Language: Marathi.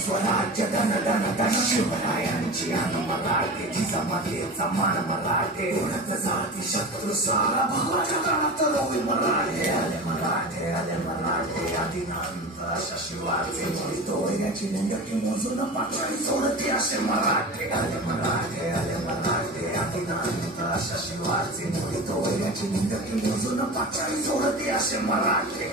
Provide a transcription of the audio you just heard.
स्वराज्य धन धन धन शिवरायांची अन मराठे जिजामातेचा मान मराठे ओढत जाती शत्रू सारा भावाच्या काळात रोवी मराठे आले मराठे आदिनांत अशा शिवाचे मुळी तोडण्याची मुंडकी मोजून पातळी सोडते असे मराठे आले मराठे आदिनांत अशा शिवाचे मुळी तोडण्याची मुंडकी मोजून पातळी सोडते असे मराठे